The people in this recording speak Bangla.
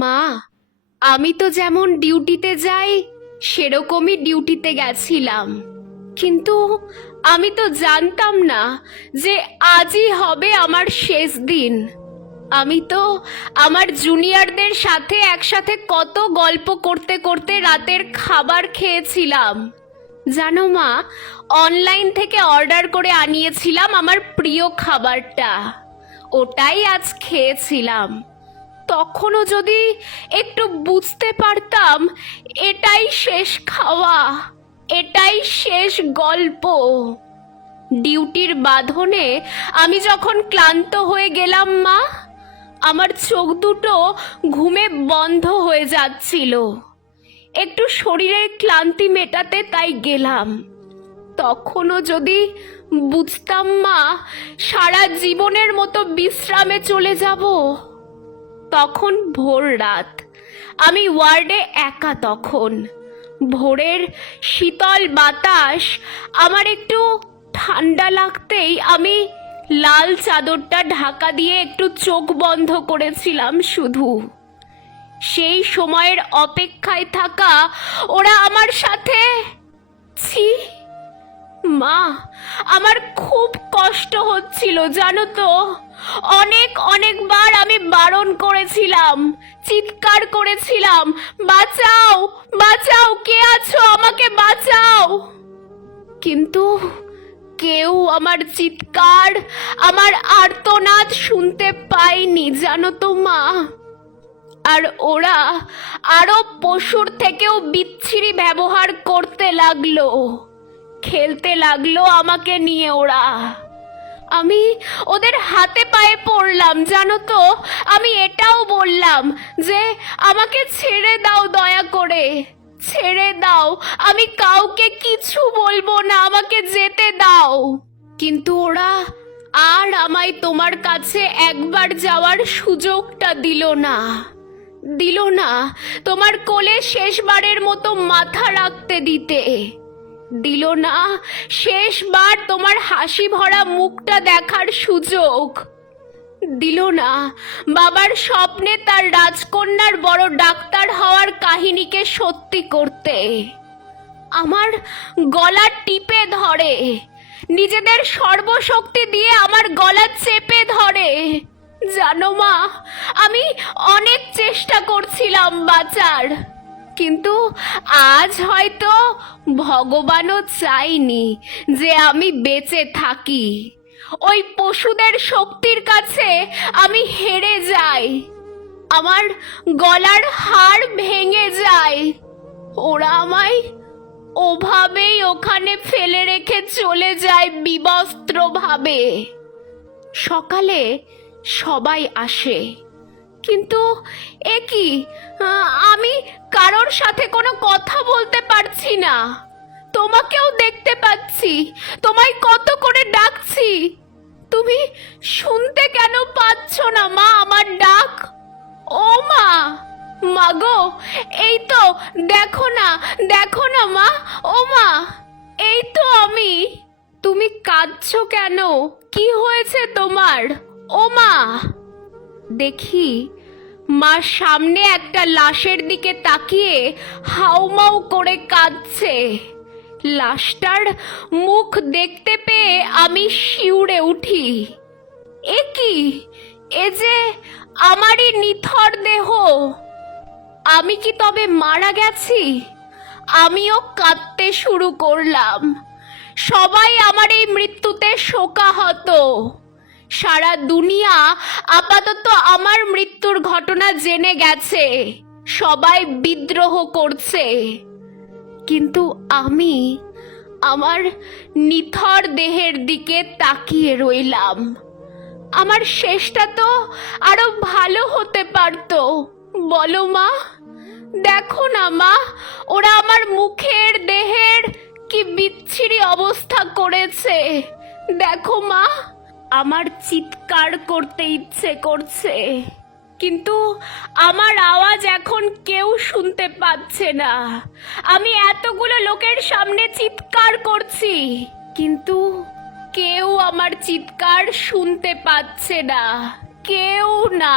মা, আমি তো যেমন ডিউটিতে যাই সেরকমই ডিউটিতে গেছিলাম, কিন্তু আমি তো জানতাম না যে আজই হবে আমার শেষ দিন। আমি তো আমার জুনিয়রদের সাথে একসাথে কত গল্প করতে করতে রাতের খাবার খেয়েছিলাম। জানো মা, অনলাইন থেকে অর্ডার করে আনিয়েছিলাম আমার প্রিয় খাবারটা, ওটাই আজ খেয়েছিলাম। তখনও যদি একটু বুঝতে পারতাম এটাই শেষ খাওয়া, এটাই শেষ গল্প। ডিউটির বাঁধনে আমি যখন ক্লান্ত হয়ে গেলাম মা, আমার চোখ দুটো ঘুমে বন্ধ হয়ে যাচ্ছিল। একটু শরীরের ক্লান্তি মেটাতে তাই গেলাম। তখনও যদি বুঝতাম মা সারা জীবনের মতো বিশ্রামে চলে যাব। তখন ভোর রাত, আমি ওয়ার্ডে একা। তখন ভোরের শীতল বাতাস আমার একটু ঠান্ডা লাগতেই আমি লাল চাদরটা ঢাকা দিয়ে একটু চোখ বন্ধ করেছিলাম শুধু। সেই সময়ের অপেক্ষায় থাকা ওরা আমার সাথে। ছি মা, আমার খুব কষ্ট হচ্ছিল জানো তো। অনেকবার আমি বারণ করেছিলাম, চিৎকার করেছিলাম, বাঁচাও বাঁচাও, কে আছো, আমাকে বাঁচাও। কিন্তু কেউ আমার চিৎকার, আমার আর্তনাদ শুনতে পায়নি জানো তো মা। আর ওরা আরো পশুর থেকেও বিচ্ছিরি ব্যবহার করতে লাগলো, খেলতে লাগলো আমাকে নিয়ে ওরা। আমি ওদের হাতে পায়ে পড়লাম জানো তো। আমি এটাও বললাম যে আমাকে ছেড়ে দাও, দয়া করে ছেড়ে দাও, আমি কাউকে কিছু বলবো না, আমাকে যেতে দাও। কিন্তু ওরা আর আমায় তোমার কাছে একবার যাওয়ার সুযোগটা দিল না, দিল না তোমার কোলে শেষবারের মতো মাথা রাখতে দিতে, দিল না শেষবার তোমার হাসি ভরা মুখটা দেখার সুযোগ, দিল না বাবার স্বপ্নে তার রাজকন্যার বড় ডাক্তার হওয়ার কাহিনীকে সত্যি করতে। আমার গলা টিপে ধরে, নিজেদের সর্বশক্তি দিয়ে আমার গলা চেপে ধরে। জানো মা, আমি অনেক চেষ্টা করছিলাম বাঁচার, কিন্তু আজ হয়তো ভগবানও চাইনি যে আমি বেঁচে থাকি। ওই পশুদের শক্তির কাছে আমি হেরে যাই, আমার গলার হাড় ভেঙে যায়। ওরা আমায় ওভাবেই ওখানে ফেলে রেখে চলে যায় বিবস্ত্রভাবে। সকালে সবাই আসে, কিন্তু এ কি, আমি কারোর সাথে কোনো কথা বলতে পারছি না। তোমাকেও দেখতে পাচ্ছি, তোমায় কত করে ডাকছি, তুমি শুনতে কেন পাচ্ছ না মা আমার ডাক? ও মা, মাগো, এই তো দেখো না, দেখো না মা, ও মা, এই তো আমি। তুমি কাঁদছো কেন? কি হয়েছে তোমার? ও মা। দেখি মা সামনে একটা লাশের দিকে তাকিয়ে হাউমাউ করে কাঁদছে। লাশটার মুখ দেখতে পেয়ে আমি শিউরে উঠি। এ কি, এ যে আমারই নিথর দেহ। আমি কি তবে মারা গেছি? আমিও কাঁদতে শুরু করলাম। সবাই আমার এই মৃত্যুতে শোকাহত। সারা দুনিয়া আপাতত আমার মৃত্যুর ঘটনা জেনে গেছে, সবাই বিদ্রোহ করছে। কিন্তু আমি আমার নিথর দেহের দিকে তাকিয়ে রইলাম। আমার শেষটা তো আরো ভালো হতে পারতো, বলো মা। দেখো না মা, ওরা আমার মুখের দেহের কি বিচ্ছিরি অবস্থা করেছে। দেখো মা, আমার চিৎকার করতে ইচ্ছে করছে, কিন্তু আমার আওয়াজ এখন কেউ শুনতে পাচ্ছে না। আমি এতগুলো লোকের সামনে চিৎকার করছি, কিন্তু কেউ আমার চিৎকার শুনতে পাচ্ছে না, কেউ না।